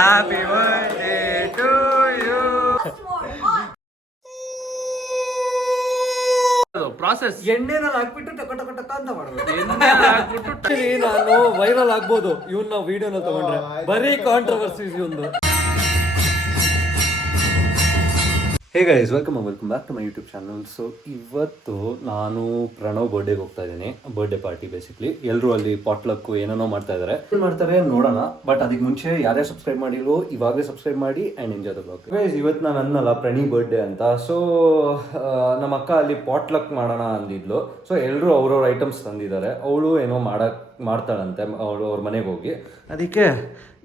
Happy birthday to you. Process ಎಣ್ಣೆನಲ್ಲಿ ಹಾಕ್ಬಿಟ್ಟು ಟಕ ಟಕ ಟಕ ಅಂತ ಮಾಡ್ಬೇಕು. ನಾನು ವೈರಲ್ ಆಗ್ಬೋದು ಇವನ್ನ ವಿಡಿಯೋನ ತಗೊಂಡ್ರೆ. ಬರೀ ಕಾಂಟ್ರವರ್ಸೀಸ್ ಒಂದು. Hey guys, welcome back to my YouTube channel. So ಇವತ್ತು ನಾನು ಪ್ರಣವ್ ಬರ್ಡೇಗೆ ಹೋಗ್ತಾ ಇದ್ದೀನಿ. Birthday party basically. ಎಲ್ಲರೂ ಅಲ್ಲಿ ಪಾಟ್ಲಕ್ಕು ಏನೇನೋ ಮಾಡ್ತಾ ಇದ್ದಾರೆ. ಏನು ಮಾಡ್ತಾರೆ ನೋಡೋಣ. ಬಟ್ ಅದಕ್ಕೆ ಮುಂಚೆ ಯಾರ್ಯಾರು ಸಬ್ಸ್ಕ್ರೈಬ್ ಮಾಡಿಲ್ವೋ ಇವಾಗಲೇ ಸಬ್ಸ್ಕ್ರೈಬ್ ಮಾಡಿ and enjoy the blog. Guys, ಇವತ್ತು ನಾನು ಅನ್ನಲ್ಲ ಪ್ರಣಿ ಬರ್ಡೇ ಅಂತ. ಸೊ ನಮ್ಮ ಅಕ್ಕ ಅಲ್ಲಿ ಪಾಟ್ಲಕ್ ಮಾಡೋಣ ಅಂದಿದ್ಲು. ಸೊ ಎಲ್ಲರೂ ಅವ್ರವ್ರ ಐಟಮ್ಸ್ ತಂದಿದ್ದಾರೆ. ಅವಳು ಏನೋ ಮಾಡ್ತಾಳಂತೆ ಅವ್ರ ಮನೆಗೆ ಹೋಗಿ. ಅದಕ್ಕೆ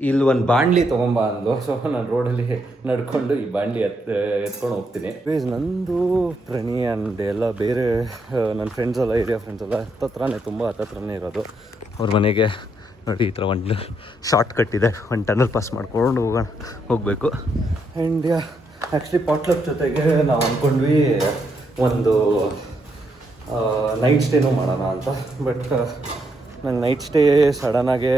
ಇಲ್ಲಿ ಒಂದು ಬಾಣ್ಲಿ ತೊಗೊಂಬ ಅಂದು. ಸೊ ನಾನು ರೋಡಲ್ಲಿ ನಡ್ಕೊಂಡು ಈ ಬಾಣ್ಲಿ ಎತ್ಕೊಂಡು ಹೋಗ್ತೀನಿ. ಬೇಸ್ ನಂದು ಪ್ರಣಿ ಆ್ಯಂಡ್ ಎಲ್ಲ ಬೇರೆ ನನ್ನ ಫ್ರೆಂಡ್ಸ್ ಎಲ್ಲ ಏರಿಯಾ ಫ್ರೆಂಡ್ಸ್ ಎಲ್ಲ ಹತ್ತತ್ರನೇ, ತುಂಬ ಹತ್ತತ್ರನೇ ಇರೋದು ಅವ್ರ ಮನೆಗೆ. ನೋಡಿ ಈ ಥರ ಒಂದು ಶಾರ್ಟ್ ಕಟ್ ಇದೆ, ಒಂದು ಟನಲ್ ಪಾಸ್ ಮಾಡ್ಕೊಂಡು ಹೋಗಬೇಕು. ಆ್ಯಂಡ್ ಆ್ಯಕ್ಚುಲಿ ಪಾಟ್ಲಕ್ ಜೊತೆಗೆ ನಾವು ಅಂದ್ಕೊಂಡ್ವಿ ಒಂದು ನೈಟ್ ಸ್ಟೇನೂ ಮಾಡೋಣ ಅಂತ. ಬಟ್ ನಂಗೆ ನೈಟ್ ಸ್ಟೇ ಸಡನ್ನಾಗೆ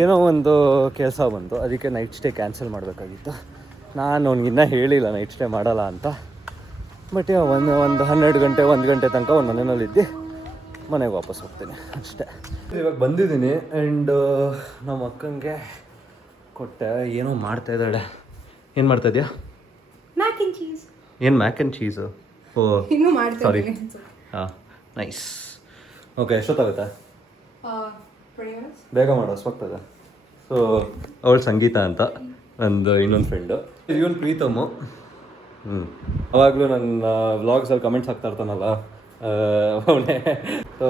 ಏನೋ ಒಂದು ಕೆಲಸ ಬಂತು. ಅದಕ್ಕೆ ನೈಟ್ ಸ್ಟೇ ಕ್ಯಾನ್ಸಲ್ ಮಾಡಬೇಕಾಗಿತ್ತು. ನಾನು ಅವ್ನಿಗಿನ್ನೂ ಹೇಳಿಲ್ಲ ನೈಟ್ ಸ್ಟೇ ಮಾಡಲ್ಲ ಅಂತ. ಬಟ್ ಒಂದು 12 ಗಂಟೆ 1 ಗಂಟೆ ತನಕ ಒಂದು ಮನೆಯಲ್ಲಿದ್ದು ಮನೆಗೆ ವಾಪಸ್ ಹೋಗ್ತೀನಿ ಅಷ್ಟೇ. ಇವಾಗ ಬಂದಿದ್ದೀನಿ ಆ್ಯಂಡ್ ನಮ್ಮ ಅಕ್ಕಂಗೆ ಕೊಟ್ಟೆ. ಏನೋ ಮಾಡ್ತಾಯಿದ್ದಾಳೆ. ಏನು ಮಾಡ್ತಾಯಿದ್ಯಾ? ಮ್ಯಾಕ್ ಆ್ಯಂಡ್ ಚೀಸ್. ಏನು ಮ್ಯಾಕ್ ಆ್ಯಂಡ್ ಚೀಸು? ಓ ಸಾರಿ. ಹಾಂ, ನೈಸ್. ಓಕೆ, ಎಷ್ಟೊತ್ತಾಗುತ್ತೆ? ಬೇಗ ಮಾಡೋ, ಸ್ವಗ್ತದೆ. ಸೊ ಅವಳು ಸಂಗೀತ ಅಂತ ನಂದು ಇನ್ನೊಂದು ಫ್ರೆಂಡು. ಇವನು ಪ್ರೀತಮು. ಅವಾಗಲೂ ನನ್ನ ವ್ಲಾಗ್ಸಲ್ಲಿ ಕಮೆಂಟ್ಸ್ ಹಾಕ್ತಾ ಇರ್ತಾನಲ್ಲ ಅವನೇ. ಸೊ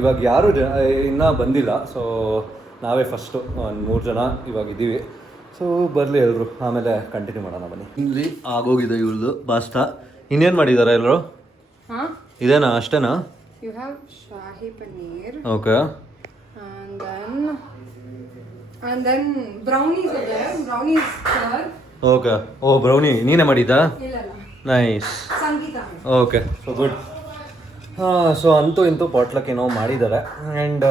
ಇವಾಗ ಯಾರು ಇನ್ನೂ ಬಂದಿಲ್ಲ. ಸೊ ನಾವೇ ಫಸ್ಟು ಒಂದು 3 ಜನ ಇವಾಗ ಇದ್ದೀವಿ. ಸೊ ಬರಲಿ ಎಲ್ಲರೂ, ಆಮೇಲೆ ಕಂಟಿನ್ಯೂ ಮಾಡೋಣ ಬನ್ನಿ. ಇಲ್ಲಿ ಆಗೋಗಿದೆ ಇವ್ರದ್ದು ಪಾಸ್ತಾ. ಇನ್ನೇನು ಮಾಡಿದ್ದಾರೆ ಎಲ್ಲರೂ? ಇದೇನಾ, ಅಷ್ಟೇನಾ? You have shahi paneer. Okay. And then brownies are there. Brownies sir. Okay. ಓ ಬ್ರೌನಿ ನೀನೇ ಮಾಡಿದ್ದಾ? ಇಲ್ಲ. Nice. Sangeetha. Okay, so good. So ಅಂತೂ ಇಂತೂ ಪಾಟ್ಲಕ್ ಏನೋ ಮಾಡಿದ್ದಾರೆ. And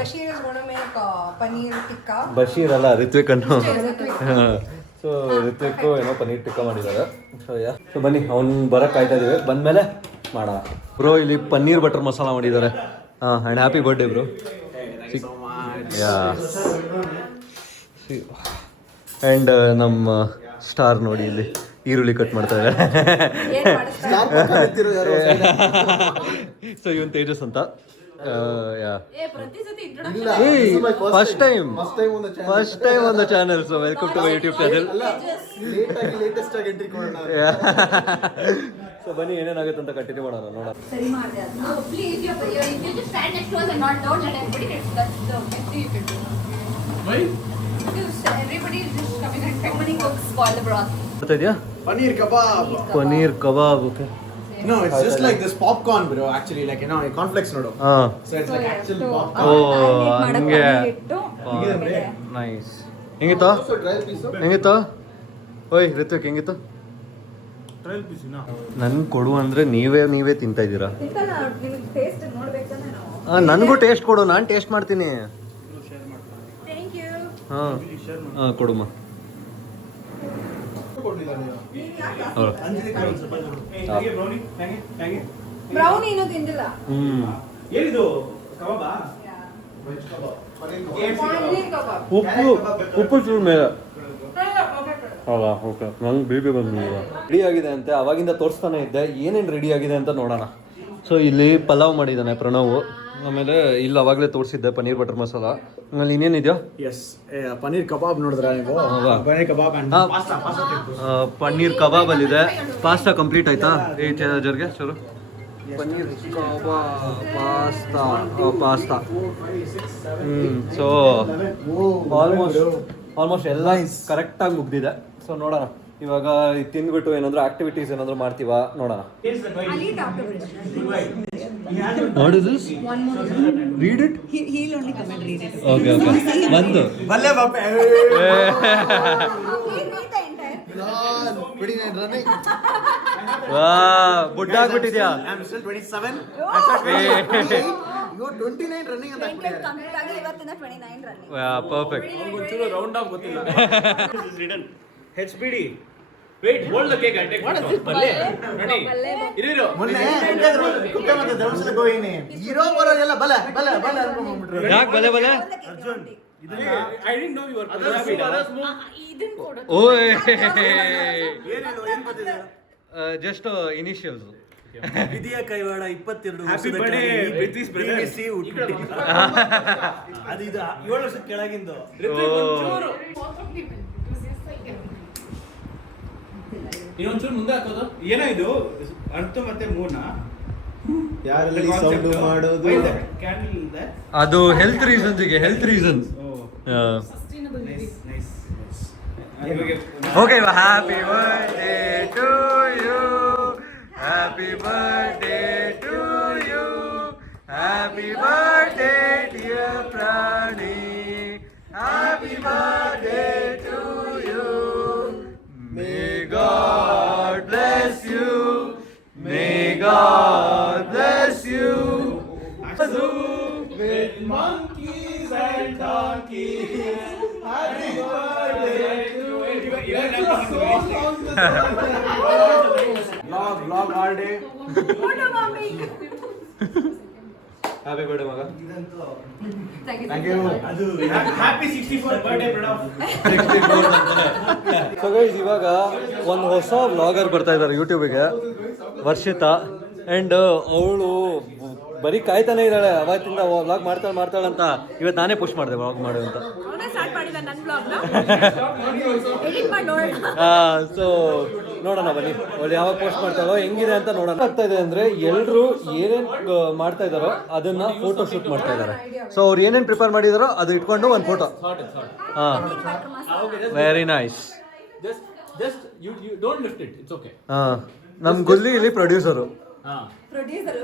Bashir is going to make paneer tikka. Basheer ಅಲ್ಲ, ರಿತ್ವಿಕ್ ಅನ್ನು. ಸೊ ರಿತ್ವಿಕ್ ಏನೋ ಪನೀರ್ ಟಿಕ್ಕಾ ಮಾಡಿದ್ದಾರೆ. ಸೊ ಬನ್ನಿ, ಅವ್ನು ಬರೋಕ್ಕೆ ಕಾಯ್ತಾ ಇದೀವಿ. ಬಂದಮೇಲೆ ಮಾಡೋಣ. ಬ್ರೋ ಇಲ್ಲಿ ಪನ್ನೀರ್ ಬಟರ್ ಮಸಾಲ ಮಾಡಿದ್ದಾರೆ. ಹಾಂ, and happy birthday bro. And ನಮ್ಮ ಸ್ಟಾರ್ ನೋಡಿ ಇಲ್ಲಿ ಈರುಳ್ಳಿ ಕಟ್ ಮಾಡ್ತಾ ಇದ್ದಾರೆ. ಸೊ ಇವನ್ ತೇಜಸ್ ಅಂತ. First time on the channel. So welcome to my YouTube channel. So ಬನ್ನಿ, ಏನೇನಾಗುತ್ತೆ ಅಂತ ಕಂಟಿನ್ಯೂ ಮಾಡೋಣ, ನೋಡೋಣ. Paneer kebab. Paneer kebab, okay. No, it's just like this popcorn, bro. Actually, like cornflakes noodle. So it's like actual popcorn. Oh, ಹಂಗೆ. Nice. ಹೆಂಗಿತ್ತು? ಹೆಂಗಿತ್ತು? ಓಯ್ ರಿತ್ವಿಕ್, ಹೆಂಗಿತ್ತು? ನನ್ಗೆ ಕೊಡು ಅಂದರೆ ನೀವೇ ತಿಂತಾ ಇದ್ದೀರಾ. ನನಗೂ ಟೇಸ್ಟ್ ಕೊಡು, ನಾನು ಟೇಸ್ಟ್ ಮಾಡ್ತೀನಿ. ಹಾಂ ಹಾಂ, ಕೊಡುಮ್ಮ. ಬ್ರೌನಿ ಇನ್ನೂ ತಿಂದಿಲ್ಲ. ಉಪ್ಪು ಚೂರು ಮೇಲೆ. ಹೌದಾ? ಓಕೆ. ನಂಗೆ ಬೇಬಿ ಬಂದಿಲ್ಲ. ರೆಡಿ ಆಗಿದೆ ಅಂತೆ, ಅವಾಗಿಂದ ತೋರಿಸ್ತಾನೆ ಇದ್ದೆ. ಏನೇನು ರೆಡಿ ಆಗಿದೆ ಅಂತ ನೋಡೋಣ. ಸೊ ಇಲ್ಲಿ ಪಲಾವ್ ಮಾಡಿದ್ದಾನೆ ಪ್ರಣವ್. ಆಮೇಲೆ ಇಲ್ಲಿ ಅವಾಗಲೇ ತೋರಿಸಿದ್ದೆ ಪನ್ನೀರ್ ಬಟರ್ ಮಸಾಲ. ಆಮೇಲೆ ಇನ್ನೇನಿದೆಯೋ? ಎಸ್, ಪನ್ನೀರ್ ಕಬಾಬ್ ನೋಡಿದ್ರೆ ನೀವು. ಪನ್ನೀರ್ ಕಬಾಬ್ ಅಂಡ್ ಪನ್ನೀರ್ ಕಬಾಬ್ ಅಲ್ಲಿದೆ. ಪಾಸ್ತಾ ಕಂಪ್ಲೀಟ್ ಆಯ್ತಾ? ಜರ್ಗೆ ಚಲೋ. ಪನ್ನೀರ್ ಕಬಾಬ್ ಪಾಸ್ತಾ. ಸೊ ಆಲ್ಮೋಸ್ಟ್ ಎಲ್ಲ ಕರೆಕ್ಟಾಗಿ ಮುಗ್ದಿದೆ. ಸೊ ನೋಡೋಣ ಇವಾಗ ತಿಂದ್ಬಿಟ್ಟು ಏನಾದರೂ ಆಕ್ಟಿವಿಟೀಸ್ ಏನಾದರೂ ಮಾಡ್ತೀವಾ ನೋಡೋಣ. What is this? Read it? He'll only come and read it. Okay, okay. Bandu. Balle bappe. Read the entire. Pretty nice running. ವಾ ಬುಡ್ಡ ಆಗ್ಬಿಟ್ಟಿದ್ಯಾ I'm still 27. I'm still 28. You 29 running ಅಂತ ಹಾಕ್ಬಿಟ್ಟಿದ್ದಾರೆ. ಕಂಪ್ಲೀಟ್ ಆಗಿ ಇವತ್ತಿನ 29 ರನ್ನಿಂಗ್. ಪರ್ಫೆಕ್ಟ್ ಒಂಚೂರು round of ಗೊತ್ತಿಲ್ಲ. HPD. Wait, hold the cake. I'll take photo. ಬಲ್ಲೆ. Ready? ಇರು. ಮೊನ್ನೆ ಹೇಳಿದ್ರು ಕುಕ್ಕೆ ಮತ್ತೆ ಧರ್ಮಸ್ಥಳಕ್ಕೆ ಹೋಗಿನಿ. ಹೀರೋ ಬರೋದೆಲ್ಲ ಬಲ ಅನ್ಕೊಂಡ್ಬಿಟ್ರು. ಯಾಕೆ ಬಲೆ Arjun I didn't know you were photography. ಇದನ್ನ ಕೊಡು. ಓಯ್ ಏನ್ ಬರ್ತಿದೆ ಜಸ್ಟ್ ಇನಿಷಿಯಲ್ಸ್ ವಿಧಿಯ ಕೈವಾಡ 22 Happy birthday, British brother. ಅದು ಇದು 7 ವರ್ಷದ ಕೆಳಗಿಂದು. ಇನ್ನೊಂಚೂರು ಮುಂದೆ ಹಾಕೋದು ಏನೋ ಇದು ಅರ್ಥ ಮತ್ತೆ ಮೂರ್ನ ಯಾರಲ್ಲಿ ಸೌಂಡ್ ಮಾಡೋದು ಕ್ಯಾಂಡಲ್ ಇದೆ ಅದು ಹೆಲ್ತ್ ರೀಸನ್ಸ್ಗೆ health reasons okay happy birthday to you happy birthday to you happy birthday dear ಪ್ರಾಣಿ happy birthday to you may God bless you may God bless you with monkeys and donkeys. Happy birthday to vlog all day. Photo mummy. Happy birthday ಮಗ Thank you. ಅದು happy 64th birthday Pranav. So guys ಇವಾಗ ಒಂದು ಹೊಸ vlogger ಬರ್ತಾ ಇದ್ದಾರೆ ಯೂಟ್ಯೂಬಿಗೆ Varshitha and ಅವಳು ಬರೀ ಕಾಯ್ತಾನೆ ಇದ್ದಾಳೆ ಅವತ್ತಿಂದ ವ್ಲಾಗ್ ಮಾಡ್ತಾಳೆ ಅಂತ ಇವತ್ತು ನಾನೇ ಪುಷ್ ಮಾಡಿದೆ ವ್ಲಾಗ್ ಮಾಡು ಅಂತ ಅವನೇ ಸ್ಟಾರ್ಟ್ ಮಾಡಿದ ನನ್ನ ಬ್ಲಾಗ್ನ. ಎಡಿಟ್ ಮಾಡಿ ನೋಡೋಣ. ಸೊ ನೋಡೋಣ ಬನ್ನಿ ಅವಳು ಯಾವಾಗ ಪೋಸ್ಟ್ ಮಾಡ್ತಾಳೋ ಹೆಂಗಿದೆ ಅಂತ ನೋಡೋಣ ಆಗ್ತಾ ಇದೆ ಅಂದರೆ ಎಲ್ಲರೂ ಏನೇನು ಮಾಡ್ತಾ ಇದ್ದಾರೋ ಅದನ್ನು ಫೋಟೋ ಶೂಟ್ ಮಾಡ್ತಾ ಇದ್ದಾರೆ ಸೊ ಅವ್ರು ಏನೇನು ಪ್ರಿಪೇರ್ ಮಾಡಿದಾರೋ ಅದು ಇಟ್ಕೊಂಡು ಒಂದು ಫೋಟೋ ಹಾಂ very nice Just you don't lift it. It's okay. ಹಾಂ ನಮ್ಮ ಗುಲ್ಲಿ ಇಲ್ಲಿ producer producer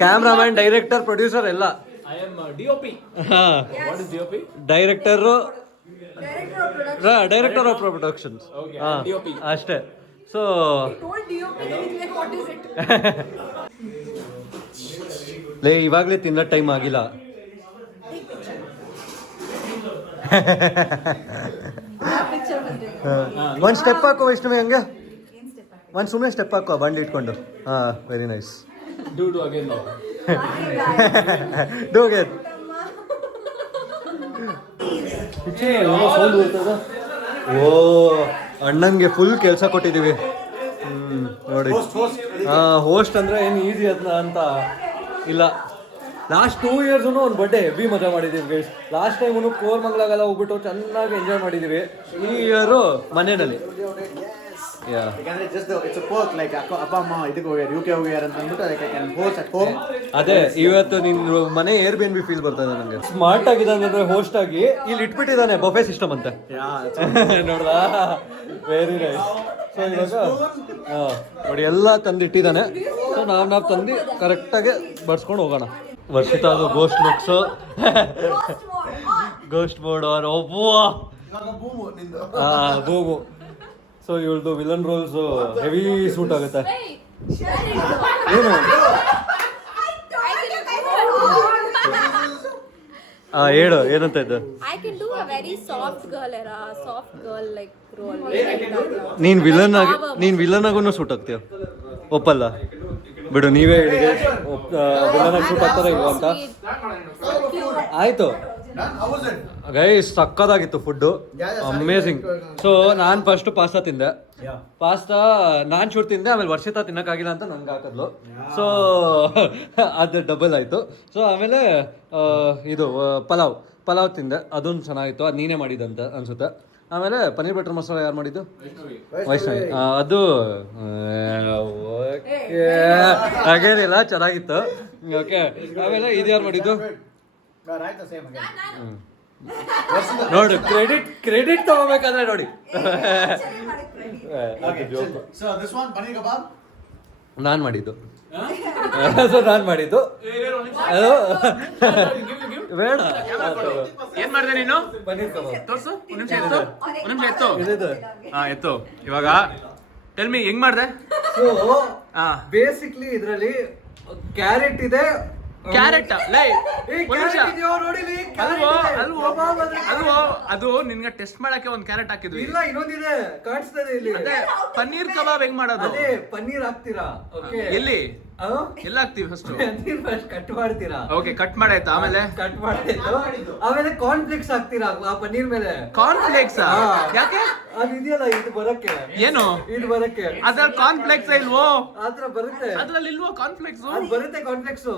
cameraman director producer ಎಲ್ಲ I am DOP. ಹಾಂ What is DOP? Director Director director of production. Of productions Okay, ಹಾಂ DOP. ಅಷ್ಟೇ so Told DOP, then it's like, what is it? ಲೇ ಇವಾಗಲೇ ತಿನ್ನೋ ಟೈಮ್ ಆಗಿಲ್ಲ ಪಿಕ್ಚರ್ ಬಂದ್ರೆ ಒಂದು ಸ್ಟೆಪ್ ಹಾಕೋ ವೈಷ್ಣವಿ ಹಂಗೆ ಒಂದು ಸುಮ್ಮನೆ ಸ್ಟೆಪ್ ಹಾಕೋ ಬಂಡಿ ಇಟ್ಕೊಂಡು ಹಾಂ very nice Do again now. Do again ಓ ಅಣ್ಣಂಗೆ ಫುಲ್ ಕೆಲಸ ಕೊಟ್ಟಿದ್ದೀವಿ ನೋಡಿ ಹಾಂ ಹೋಸ್ಟ್ ಅಂದರೆ ಏನು ಈಸಿ ಅಂತ ಇಲ್ಲ ಲಾಸ್ಟ್ 2 ಇಯರ್ಸು ಒಂದು ಬರ್ಡೇ ಹೆವಿ ಮಜಾ ಮಾಡಿದ್ದೀವಿ ಗೈಸ್ ಲಾಸ್ಟ್ ಟೈಮು ಕೋರ್ಮಂಗ್ಲಾಗೆಲ್ಲ ಹೋಗ್ಬಿಟ್ಟು ಚೆನ್ನಾಗಿ ಎಂಜಾಯ್ ಮಾಡಿದ್ದೀವಿ ಈ ಇಯರು ಮನೆಯಲ್ಲಿ ಯಾಕಂದ್ರೆ just it's a perk like ಅಪ್ಪ ಅಮ್ಮ ಇದಕ್ಕೆ ಹೋಗ್ಯಾರ UK ಹೋಗ್ಯಾರ ಅಂತ ಅಂದ್ಬಿಟ್ಟು ಅದಕ್ಕೆ I can host at home. ಅದೇ ಇವತ್ತು ನಿನ್ನ ಮನೆ air B N B feel ಬರ್ತಾ ಇದೆ ನನಗೆ ಸ್ಮಾರ್ಟ್ ಆಗಿದ್ದಾನೆ ಅಂದ್ರೆ ಹೋಸ್ಟ್ ಆಗಿ ಇಲ್ಲಿ ಇಟ್ಬಿಟ್ಟಿದ್ದಾನೆ ಬಫೆ ಸಿಸ್ಟಮ್ ಅಂತ ನೋಡ್ದಾ ವೆರಿ ನೈಸ್ ಸೊ ಇವಾಗ ನೋಡಿ ಎಲ್ಲ ತಂದಿಟ್ಟಿದ್ದಾನೆ ಸೊ ನಾವು ತಂದು ಕರೆಕ್ಟಾಗಿ ಬಡ್ಸ್ಕೊಂಡು ಹೋಗೋಣ ವರ್ಷಿತಾ ಅದು ಗೋಸ್ಟ್ ಲುಕ್ಸು ಗೋಸ್ಟ್ ಮೋಡ್ ಅವ್ರ ಒಬ್ಬ ಇವಾಗ ಬೂಮು ನಿಂದು ಬೂಮು ಸೊ ಇವಳ್ದು ವಿಲನ್ ರೋಲ್ಸ್ ಹೆವಿ ಸೂಟ್ ಆಗುತ್ತೆ ಏನು ಹೇಳು ಏನಂತ ಇದ್ದು I can do a very soft girl like role. ನೀನ್ ವಿಲನ್ ಆಗೂ ಸೂಟ್ ಆಗ್ತೀಯ ಒಪ್ಪಲ್ಲ ಬಿಡು ನೀವೇ ಹೇಳಿ ವಿಲನ್ ಆಗಿ ಸೂಟ್ ಆಗ್ತಾರ ಇಲ್ವಾ ಅಂತ ಆಯ್ತು How was it? ಗೈಸ್ ಸಕ್ಕದಾಗಿತ್ತು ಫುಡ್ಡು ಅಮೇಝಿಂಗ್ ಸೊ ನಾನು ಫಸ್ಟ್ ಪಾಸ್ತಾ ತಿಂದೆ ಪಾಸ್ತಾ ನಾನು ಶೂಟ್ ತಿಂದೆ ಆಮೇಲೆ ವರ್ಷಿತಾ ತಿನ್ನಕ್ಕಾಗಿಲ್ಲ ಅಂತ ನಂಗೆ ಹಾಕಿದ್ಲು ಸೊ ಅದು ಡಬಲ್ ಆಯಿತು ಸೊ ಆಮೇಲೆ ಇದು ಪಲಾವ್ ತಿಂದೆ ಅದೊಂದು ಚೆನ್ನಾಗಿತ್ತು ಅದು ನೀನೇ ಮಾಡಿದ್ದಂತ ಅನ್ಸುತ್ತೆ ಆಮೇಲೆ ಪನ್ನೀರ್ ಬಟರ್ ಮಸಾಲ ಯಾರು ಮಾಡಿದ್ದು ವೈಷ್ಣವಿ ಅದು ಓಕೆ ಹಾಗೇನಿಲ್ಲ ಚೆನ್ನಾಗಿತ್ತು ಓಕೆ ಆಮೇಲೆ ಇದು ಯಾರು ಮಾಡಿದ್ದು Right, the same again. ನೋಡಿ ಕ್ರೆಡಿಟ್ ತಗೋಬೇಕಾದ್ರೆ ನೋಡಿ So this one paneer kebab. ನಾನು ಮಾಡಿದ್ದು ಸೊ ನಾನು ಮಾಡಿದ್ದು ಅದು ಬೇಡ ಏನ್ ಮಾಡಿದೆ ನೀನು ಪನ್ನೀರ್ ಕಬಾಬ್ ತೋರ್ಸು ಒಂದ್ ನಿಮಿಷ ಎತ್ತು ಇದಿದೆ ಎತ್ತು ಇವಾಗ ಟೆಲ್ ಮಿ ಹೆಂಗ್ ಮಾಡ್ದೆ ಸೊ ಹಾ ಬೇಸಿಕ್ಲಿ ಇದ್ರಲ್ಲಿ ಕ್ಯಾರೆಟ್ ಇದೆ. ಕ್ಯಾರೆಟ್ ಲೈ ಏ, carrot ಇದೆಯೋ ನೋಡಿಲಿ, carrot ಅಲ್ವೋ ಇದೆ. ಅಲ್ವೋ ಕಬಾಬ್ ಅದ್ರಲ್ಲಿ. ಅಲ್ವೋ ಅದು ನಿನ್ಗೆ ಟೆಸ್ಟ್ ಮಾಡಕ್ಕೆ ಒಂದ್ ಕ್ಯಾರೆಟ್ ಹಾಕಿದ್ವಿ. ಇಲ್ಲ, ಇನ್ನೊಂದಿದೆ ಕಾಣಿಸ್ತದೆ ಇಲ್ಲಿ. ಅದೇ ಪನ್ನೀರ್ ಕಬಾಬ್ ಹೆಂಗ್ ಮಾಡೋದು? ಅದೇ ಪನ್ನೀರ್ ಹಾಕ್ತೀರಾ? ಓಕೆ, ಎಲ್ಲಿ ಎಲ್ಲ ಹಾಕ್ತಿವಿ ಫಸ್ಟ್. ಪನ್ನೀರ್ ಫಸ್ಟ್ ಕಟ್ ಮಾಡ್ತೀರಾ? ಓಕೆ, ಕಟ್ ಮಾಡಾಯ್ತಾ? ಆಮೇಲೆ ಕಟ್ ಮಾಡಿದ್ದು ಆಮೇಲೆ ಕಾರ್ನ್ಫ್ಲೇಕ್ಸ್ ಹಾಕ್ತೀರಾ ಆ ಪನ್ನೀರ್ ಮೇಲೆ. ಕಾರ್ನ್ ಫ್ಲೇಕ್ಸ್ ಹಾ. ಯಾಕೆ? ಅದು ಇದೆಯಲ್ಲ, ಇದು ಬರಕ್ಕೆ, ಏನು ಇದು ಬರಕ್ಕೆ ಅದ್ರಲ್ಲಿ ಕಾರ್ನ್ ಫ್ಲೇಕ್ಸ್ ಇಲ್ವೋ? ಆತರ ಬರುತ್ತೆ. ಅದ್ರಲ್ಲಿ ಇಲ್ವೋ ಕಾರ್ನ್ ಫ್ಲೇಕ್ಸ್? ಅದು ಬರುತ್ತೆ ಕಾರ್ನ್ಫ್ಲೇಕ್ಸ್.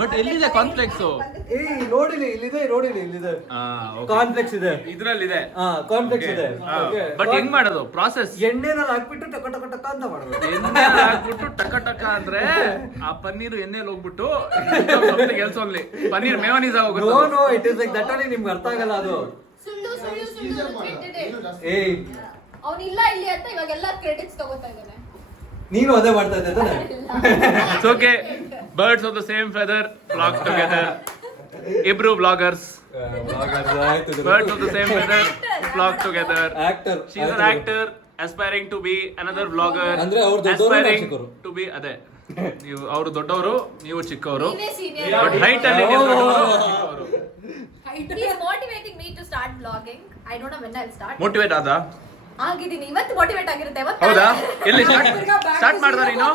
ಬಟ್ ಎಲ್ಲಿದೆ ಕಾರ್ನ್ ಫ್ಲೇಕ್ಸ್? ಏ, ನೋಡಿಲಿ, ಇಲ್ಲಿದೆ, ನೋಡಿಲಿ, ಇಲ್ಲಿದೆ ಕಾರ್ನ್ಫ್ಲೇಕ್ಸ್ ಇದೆ. ಇದ್ರಲ್ಲಿದೆ. ಹಾ, ಕಾರ್ನ್ಫ್ಲೇಕ್ಸ್ ಇದೆ. ಬಟ್ ಹೆಂಗ್ ಮಾಡೋದು ಪ್ರಾಸೆಸ್? ಎಣ್ಣೆನಲ್ಲಿ ಹಾಕ್ಬಿಟ್ಟು ಟಕ ಟಕ ಟಕ ಅಂತ ಮಾಡೋದು. ಎಣ್ಣೆ ಹಾಕ್ಬಿಟ್ಟು ಟಕ ಟಕ ಅಂದ್ರೆ ಆ ಪನ್ನೀರ್ ಎಣ್ಣೆಲಿ ಹೋಗ್ಬಿಟ್ಟು ಎಲ್ಸೋನ್ಲಿ ಪನ್ನೀರ್ ಮೇವನೀಸ್ ನೋ ಆಗೋಗುತ್ತೆ. No, it is like that only. ನಿಮ್ಗೆ ಅರ್ಥ ಆಗಲ್ಲ ಅದು. ಸುಳ್ಳು ಸುಳ್ಳು ಸುಳ್ಳು ಏ, ಅವನಿಲ್ಲ ಇಲ್ಲಿ ಅಂತ ಇವಾಗೆಲ್ಲ ಕ್ರೆಡಿಟ್ಸ್ ತಗೋತಾ ಇದ್ದಾನೆ. ನೀನು ಅದೇ ಮಾಡ್ತಾ ಇದ್ದೆ ತಾನೆ? It's okay. Birds of the same feather flock together. Ibru vloggers. Birds of the same feather flock together. Actor. She's an actor aspiring to be another vlogger. ಅಂದ್ರೆ ಅವ್ರು ದೊಡ್ಡವರು, ನಾವು aspiring ಚಿಕ್ಕವರು. to be ಅದೇ. ನೀವು ಅವರು ದೊಡ್ಡವರು, ನೀವು ಚಿಕ್ಕವರು. ನೀವೇ senior. ಬಟ್ ಹೈಟ್ ಅಲ್ಲಿ ನೀವು ದೊಡ್ಡವರು, ಚಿಕ್ಕವರು. He's motivating me to start vlogging. I don't know when I'll start. Motivate ಆದ? ಆಗಿದ್ದೀನಿ, ಇವತ್ತು ಮೋಟಿವೇಟ್ ಆಗಿರುತ್ತೆ. ಹೌದಾ? ಎಲ್ಲಿ ಸ್ಟಾರ್ಟ್ ಮಾಡ್ದ ನೀನು?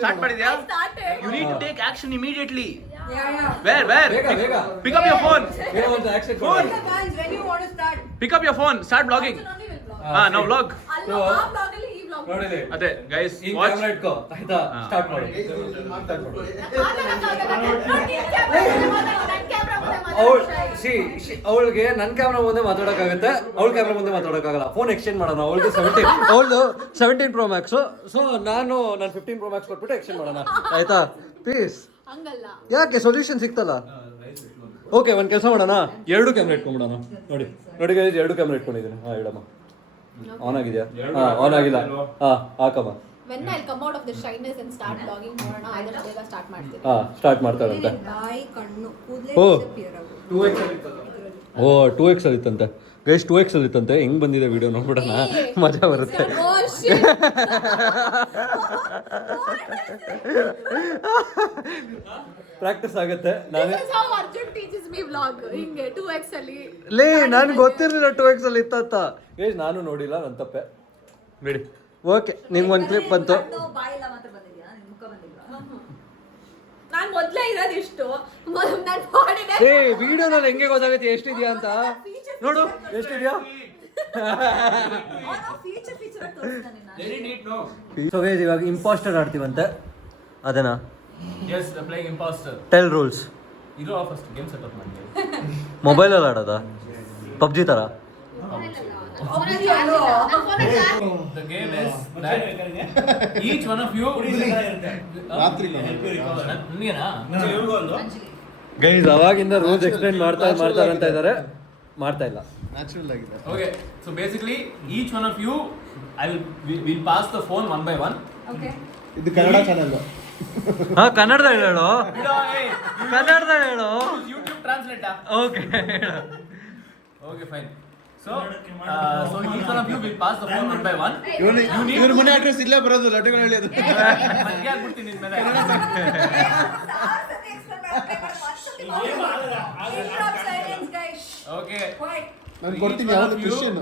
ಸ್ಟಾರ್ಟ್ ಮಾಡಿದ್ಯಾ? Started. You need to take action immediately. Yeah, yeah. Where? ಬೇಗ ಬೇಗ. Pick up your phone. ಏನೋ ಒಂದು action Phone. Guys, when you want to start? Pick up your phone. Start vlogging. Only will vlog. Now vlog. ಅಲ್ಲೂ ಆ vlog ಅಲ್ಲಿ ಈ vlog. ನೋಡಿಲಿ, ಅದೇ ಗೈಸ್ ಹಿಂಗ್ ವಾಚ್. ಕ್ಯಾಮೆರಾ ಇಟ್ಕೋ, ಆಯ್ತಾ? ಸ್ಟಾರ್ಟ್ ಮಾಡು. ಅವಳಿಗೆ ನನ್ನ ಕ್ಯಾಮ್ರಾ ಮುಂದೆ ಮಾತಾಡೋಕ್ಕಾಗುತ್ತೆ, ಅವಳ ಕ್ಯಾಮ್ರಾ ಮುಂದೆ ಮಾತಾಡೋಕ್ಕಾಗಲ್ಲ. ಫೋನ್ ಎಕ್ಸ್ಚೇಂಜ್ ಮಾಡೋಣ. ಅವಳದು 17 Pro Max. ಸೊ ನಾನು 15 Pro Max ಕೊಟ್ಬಿಟ್ಟು ಎಕ್ಸ್ಚೇಂಜ್ ಮಾಡೋಣ, ಆಯ್ತಾ? ಪ್ಲೀಸ್. ಹಂಗಲ್ಲ. ಯಾಕೆ ಸೊಲ್ಯೂಷನ್ ಸಿಕ್ತಲ್ಲ? ಓಕೆ, ಒಂದು ಕೆಲಸ ಮಾಡೋಣ, 2 ಕ್ಯಾಮ್ರಾ ಇಟ್ಕೊಂಡ್ಬಿಡೋಣ. ನೋಡಿ ನೋಡಿ ಗೈಸ್, 2 ಕ್ಯಾಮ್ರಾ ಇಟ್ಕೊಂಡಿದ್ದೀನಿ. ಹಾಂ, ಇಡಮ್ಮ. ಆನ್ ಆಗಿದೆಯಾ? ಹಾಂ, ಆನ್ ಆಗಿಲ್ಲ. ಹಾಂ, ಹಾಕಮ್ಮ. When I'll come out of the shyness and start vlogging more, either ಬೇಗ ಸ್ಟಾರ್ಟ್ ಮಾಡ್ತೀನಿ. ಹಾಂ, ಸ್ಟಾರ್ಟ್ ಮಾಡ್ತಾರಂತೆ. ಬಾಯಿ ಕಣ್ಣು ಕೂದಲೇ ಓ. disappear ಆಗೋದು. 2x ಅಲ್ಲಿತ್ತಂತೆ guys, 2x ಅಲ್ಲಿತ್ತಂತೆ. ಹೆಂಗ್ ಬಂದಿದೆ ವಿಡಿಯೋ ನೋಡ್ಬಿಡೋಣ, ಮಜಾ ಬರುತ್ತೆ. Oh shit. ಪ್ರಾಕ್ಟೀಸ್ ಆಗುತ್ತೆ. ನಾನು This is how Arjun teaches me vlog. ಹಿಂಗೆ 2x ಅಲ್ಲಿ. ಲೇ, ನನ್ಗೆ ಗೊತ್ತಿರಲಿಲ್ಲ 2x ಅಲ್ಲಿ ಇತ್ತಂತ. ಗೈಸ್, ನಾನು ನೋಡಿಲ್ಲ, ನನ್ನ ತಪ್ಪೆ ಬಿಡಿ. ಓಕೆ, ನಿಮ್ಗೊಂದು ಕ್ಲಿಪ್ ಬಂತು. ನಾನ್ ಮೊದ್ಲೇ ಇರೋದು ಇಷ್ಟು. ನನ್ ಬಾಡಿನೇ ಏ, ವಿಡಿಯೋನಲ್ಲಿ ಹೆಂಗೆ ಗೊತ್ತಾಗುತ್ತೆ ಎಷ್ಟಿದ್ಯಾ ಅಂತ? ನೋಡು, ಎಷ್ಟಿದ್ಯಾ? ಸೊ ಗೈಸ್, ಇವಾಗ impostor ಆಡ್ತೀವಂತೆ, ಅದೇನಾ? Yes, the playing imposter. Tell rules. ಇದು ಫಸ್ಟ್ ಗೇಮ್ ಸೆಟಪ್ ಮಾಡಿ. ಮೊಬೈಲಲ್ಲಿ ಆಡೋದಾ? ಪಬ್ಜಿ ಥರ? The game is that each one of you guys, ಅವಾಗಿಂದ ರೂಲ್ಸ್ ಎಕ್ಸ್ಪ್ಲೈನ್ ಮಾಡ್ತಾರೆ ಅಂತ ಇದ್ದಾರೆ, ಮಾಡ್ತಾ ಇಲ್ಲ. ನ್ಯಾಚುರಲ್ ಆಗಿದೆ. Okay, so basically each one of you we'll pass the phone one by one. Okay. ಇದು ಕನ್ನಡ ಚಾನೆಲ್. ಹಾ, ಕನ್ನಡದಲ್ಲಿ ಹೇಳು, ಕನ್ನಡದಲ್ಲಿ ಹೇಳು. YouTube translate. Okay. Okay, fine. So each one of you will pass the phone one by one. ಇವ್ರ ಮನೆ address ಇಲ್ಲೇ ಬರೋದು, ಲಡ್ಡುಗಳು ಹೇಳೋದು. ಮದ್ಗೆ ಆಗ್ಬಿಡ್ತೀನಿ ನಿನ್ ಮೇಲೆ. Okay. ನಾನು ಕೊಡ್ತೀನಿ ಯಾವ್ದು ಕ್ರಿಶ್ಚಿಯನ್.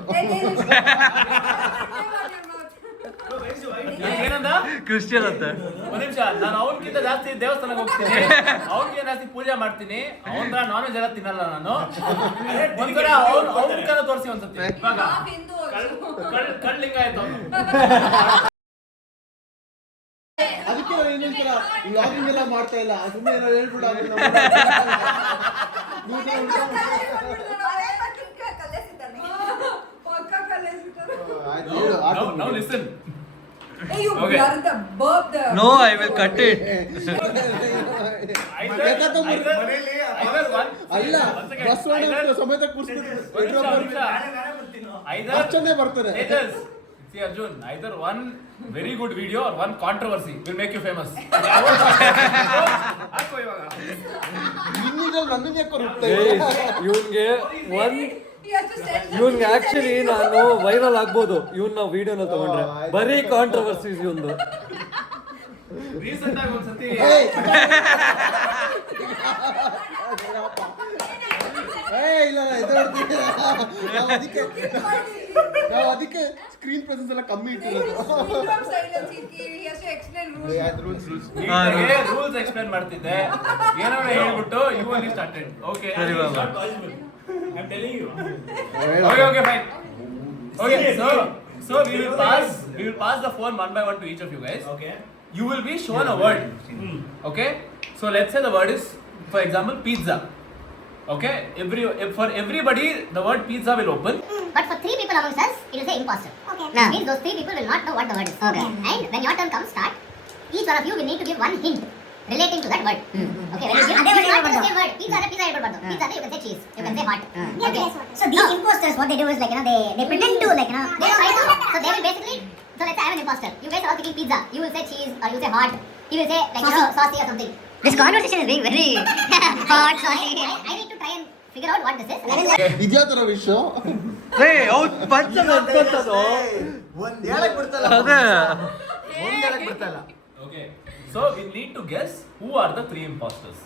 ಏನಂದ? ಕ್ರಿಶ್ಚಿಯನ್ ಅಂತ. ಒಂದ್ ನಿಮಿಷ, ನಾನು ಅವನ್ಕಿಂತ ಜಾಸ್ತಿ ದೇವಸ್ಥಾನಕ್ಕೆ ಹೋಗ್ತೀನಿ, ಅವನ್ಕಿಂತ ಜಾಸ್ತಿ ಪೂಜೆ ಮಾಡ್ತೀನಿ, ಅವನ್ ನಾನ್ ವೆಜ್ ಎಲ್ಲ ತಿನ್ನಲ್ಲ ನಾನು. ಒಂಥರ ಅವ್ನ ಕಡೆ ತೋರಿಸಿ ಒಂದ್ಸತಿ. ಇವಾಗ ಕಳ್ಳಿಂಗ ಆಯ್ತು ಅವನು. ಅದಕ್ಕೆ ವ್ಲಾಗಿಂಗ್ ಎಲ್ಲ ಮಾಡ್ತಾ ಇಲ್ಲ, ಸುಮ್ಮನೆ ಏನೋ ಹೇಳ್ಬಿಡ. Now listen. Hey, you Okay. are the burp the. No, I will cut it. ಅಲ್ಲ, ಬಸವಣ್ಣ ಸಮೇತ ಅಷ್ಟನ್ನೇ ಬರ್ತಾರೆ. See Arjun, either one very good video or one controversy will make you famous. ಇನ್ನಿದ್ರಲ್ಲಿ ನನ್ನನ್ನೇ ಕೊರುತ್ತೆ. ಇವನ್ಗೆ ಇವ್ನ್ಗೆ ಆಕ್ಚುಲಿ ನಾನು ವೈರಲ್ ಆಗ್ಬೋದು ಇವನ್ನ ವಿಡಿಯೋನ ತಗೊಂಡ್ರೆ. ಬರೀ ಕಾಂಟ್ರವರ್ಸೀಸ್ ಇವಂದು. ರೀಸೆಂಟ್ ಆಗಿ ಒಂದ್ಸತಿ ಇಲ್ಲ ಅದಕ್ಕೆ ಸ್ಕ್ರೀನ್ ಪ್ರೆಸೆನ್ಸ್ ಎಲ್ಲ ಕಮ್ಮಿ ಇಟ್ಟಿರೋದು. ರೂಲ್ಸ್ ಎಕ್ಸ್ಪ್ಲೇನ್ ಮಾಡ್ತಿದ್ದೆ, ಏನಾರ ಹೇಳ್ಬಿಟ್ಟು ಯು ಓನ್ಲಿ ಸ್ಟಾರ್ಟೆಡ್. ಓಕೆ ಸರಿ ಬಾಬಾ. I'm telling you. Okay, fine. Okay, so we will pass the phone one by one to each of you guys. Okay. You will be shown a word. Okay? So let's say the word is, for example, pizza. Okay? For everybody, the word pizza will open. But for 3 people amongst us, it will say imposter. Okay. Which means those 3 people will not know what the word is. Okay. And when your turn comes, start. Each one of you will need to give one hint relating to that word. Okay. When you give, it is not the same word. Pizza you can say cheese. You can say heart. Okay. So these imposters, what they do is like they pretend to like they try to. So they will basically. So let's say I am an imposter. You guys are all thinking pizza. You will say cheese or you will say heart. He will say like saucy or something. This conversation is being very hot, saucy. I need to try and figure out what this is. ಇದ್ಯಾ ತರ ವಿಷಯ ಒಂದ್ ಹೇಳಕ್ ಬಿಡ್ತಲ್ಲ. Okay. So we need to guess who are the 3 imposters.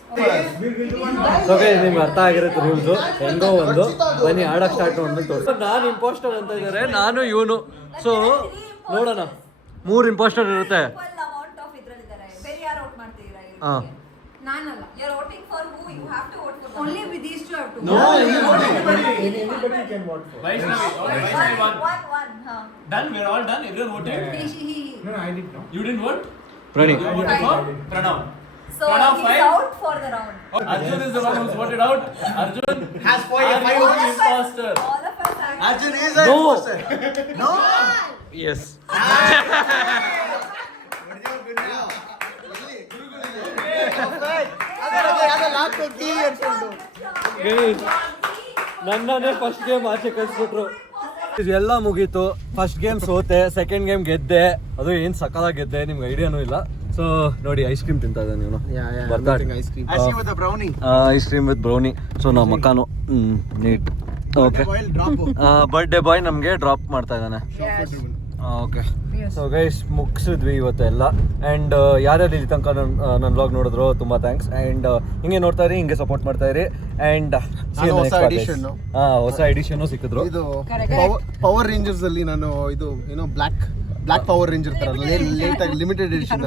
So guys ನಿಮ್ಗೆ ಅರ್ಥ ಆಗಿರುತ್ತೆ rules. ಹೆಂಗೋ ಒಂದು ಬನ್ನಿ ಆಡಕ್ ಸ್ಟಾರ್ಟ್ ಮಾಡ್ಬೇಕು ತೋರಿಸಿ. ನಾನು ಇಂಪೋಸ್ಟರ್ ಅಂತ ಇದ್ದಾರೆ, ನಾನು ಇವನು. ಸೊ ನೋಡೋಣ, 3 ಇಂಪೋಸ್ಟರ್ ಇರುತ್ತೆ. amount of ಇದ್ರಲ್ಲಿದ್ದಾರೆ. ಬೇರೆ ಯಾರು ಔಟ್ ಮಾಡ್ತೀರಾ? ಹಾ. ನಾನಲ್ಲ. You are voting for who? You have to vote for them. Only with these two have to. No, Anybody can vote for. Vaishnavi. Okay, Vaishnavi won. One. Huh. Done. We're all done. Everyone voted. He. No, I did not. You didn't vote? ಪ್ರಣಿ. You voted for Pranav. So Pranav he's 5. out for the round. Arjun is the one who's voted out. Arjun Has five Arjun votes. is imposter. All of us are. Arjun is a No. imposter. No. Yes. ನನ್ನನ್ನೇ first game ಆಚೆ ಕಳಿಸ್ಬಿಟ್ರು. ಇದೆಲ್ಲ ಮುಗೀತು. First game ಸೋತೆ, second game ಗೆದ್ದೆ. ಅದು ಏನ್ ಸಕಾಲಾಗಿ ಗೆದ್ದೆ ನಿಮ್ಗೆ ಐಡಿಯಾನೂ ಇಲ್ಲ. ಸೊ ನೋಡಿ ಐಸ್ ಕ್ರೀಮ್ ತಿಂತಾ ಇದ್ದೆ ನೀವು. Ice cream I see with the brownie. Ice cream with brownie. So ನಮ್ಮ ಮಕ್ಕನು neat. Okay, boil drop. Birthday boy ನಮಗೆ ಡ್ರಾಪ್ ಮಾಡ್ತಾ ಇದ್ದಾನೆ. ಓಕೆ, ಸೊ ಗೈಸ್ ಮುಗಿಸಿದ್ವಿ ಇವತ್ತೆಲ್ಲ. ಆ್ಯಂಡ್ ಯಾರ್ಯಾರು ಇಲ್ಲಿ ತನಕ ನನ್ನ ವ್ಲಾಗ್ ನೋಡಿದ್ರು ತುಂಬ ಥ್ಯಾಂಕ್ಸ್. ಆ್ಯಂಡ್ ಹಿಂಗೆ ನೋಡ್ತಾ ಇರಿ, ಹಿಂಗೆ ಸಪೋರ್ಟ್ ಮಾಡ್ತಾ ಇರಿ. ಆ್ಯಂಡ್ ಹೊಸ ಎಡಿಷನ್ನು ಸಿಕ್ಕಿದ್ರು. ಇದು ಪವರ್ ರೇಂಜರ್ಸ್ ಅಲ್ಲಿ ನಾನು ಇದು ಏನೋ ಬ್ಲಾಕ್ ಪವರ್ ರೇಂಜರ್ ತರ ಲಿಮಿಟೆಡ್ ಎಡಿಷನ್.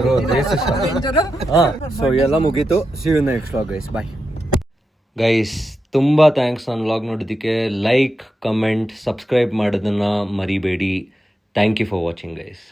ಸೊ ಎಲ್ಲ ಮುಗೀತು. See you next vlog guys, bye guys. ತುಂಬ ಥ್ಯಾಂಕ್ಸ್ ನನ್ನ ವ್ಲಾಗ್ ನೋಡೋದಕ್ಕೆ. ಲೈಕ್, ಕಮೆಂಟ್, ಸಬ್ಸ್ಕ್ರೈಬ್ ಮಾಡೋದನ್ನು ಮರಿಬೇಡಿ. Thank you for watching guys.